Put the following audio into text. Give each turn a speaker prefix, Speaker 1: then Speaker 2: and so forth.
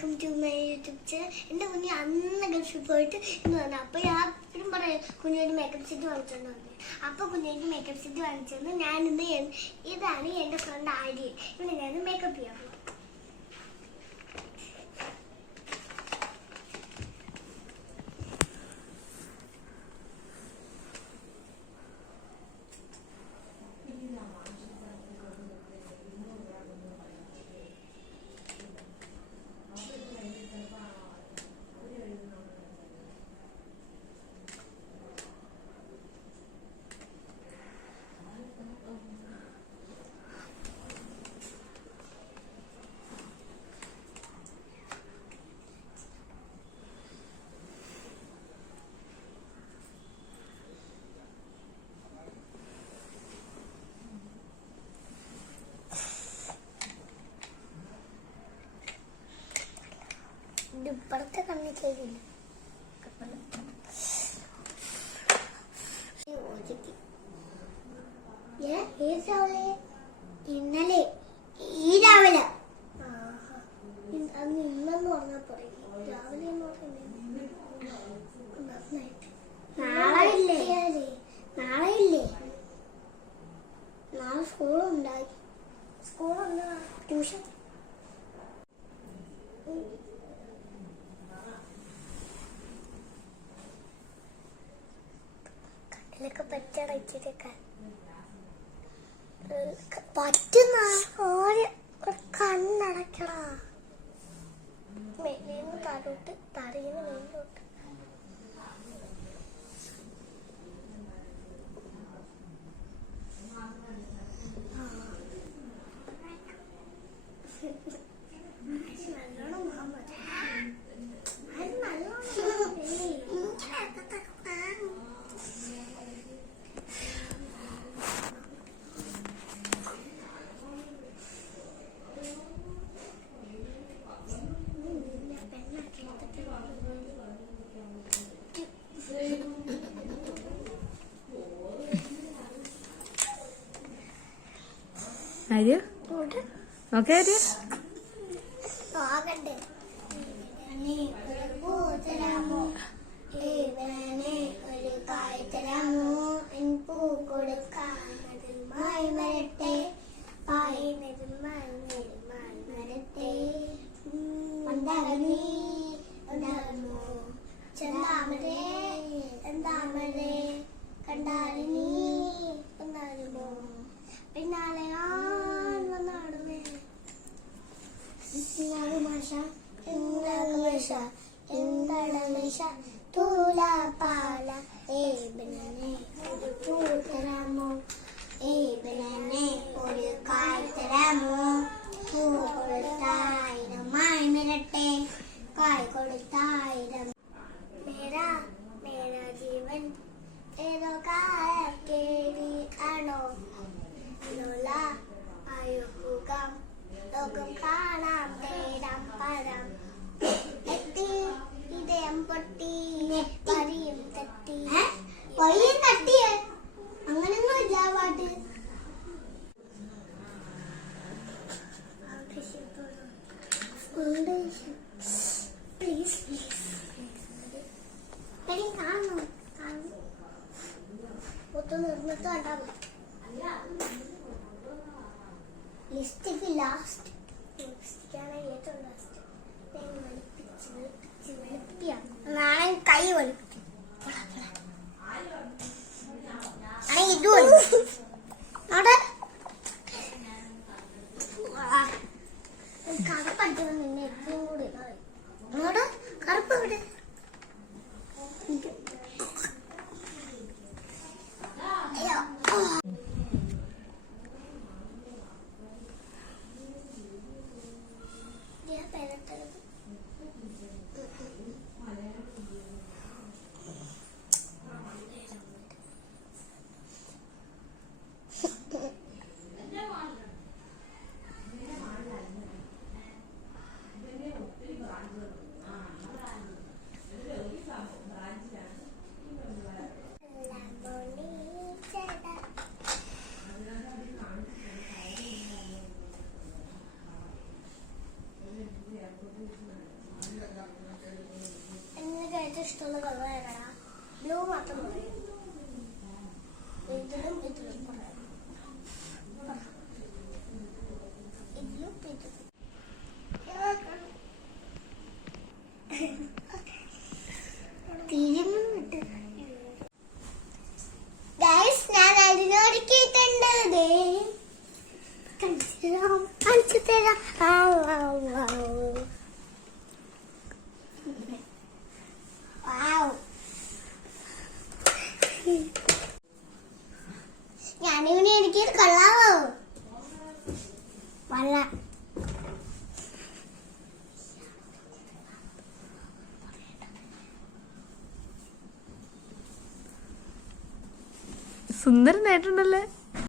Speaker 1: Welcome to my YouTube channel എന്റെ കുഞ്ഞ് അന്ന് ഗൾഫിൽ പോയിട്ട് ഇന്ന് വന്നു. അപ്പോൾ ഞാൻ എപ്പോഴും പറയാം കുഞ്ഞൊരു മേക്കപ്പ് സെറ്റ് വാങ്ങിച്ചു വന്നു അപ്പോൾ കുഞ്ഞിന് മേക്കപ്പ് സെറ്റ് വാങ്ങിച്ചു ഞാൻ ഇന്ന് ഇതാണ് എന്റെ ഫ്രണ്ട് ആര്യ. ഇവിടെ ഞാൻ മേക്കപ്പ് ചെയ്യാൻ പോകും കണ്ണി ചെയ്തില്ല. ഇന്നലെ. ഈ രാവിലെ. അന്ന് ഇന്നെന്ന് പറഞ്ഞാൽ പറയും രാവിലെ നാളെ ഇല്ലേ നാളെ ഇല്ലേ നാളെ സ്കൂളുണ്ടായി സ്കൂളുണ്ട് ട്യൂഷൻ കണ്ണിലൊക്കെ പറ്റടക്കിട്ടൊക്കെ പറ്റുന്ന ഒരു
Speaker 2: ആര്യ ഓക്കെ ആര്യ
Speaker 1: തൂലാപാല ഏബിനെ ഒരു പൂ തരാമോ ഏബിനെ ഒരു കായ് തരാമോ പൂ കൊടുത്തായിരമായി നിരട്ടെ കായ് കൊടുത്തായിരം ലിസ്റ്റിക്ക് ലാസ്റ്റ് നാളെ കൈ ആണെങ്കിൽ ഇത് വെളുപ്പിക്കും അവിടെ കറുപ്പടിച്ചത് നിന്നെ ഏറ്റവും എനിക്ക് ഏറ്റവും ഇഷ്ടമുള്ള കളർ ബ്ലൂ മാത്രം പറയും ഇതിലും ഇതിലും പറയാം ഇതിലും ഇതിലും ഞാൻ അതിനൊരുക്കിയിട്ടുണ്ട് കാണിച്ചു തരാം കാണിച്ചു തരാം.
Speaker 2: സുന്ദരനായിട്ടുണ്ടല്ലേ?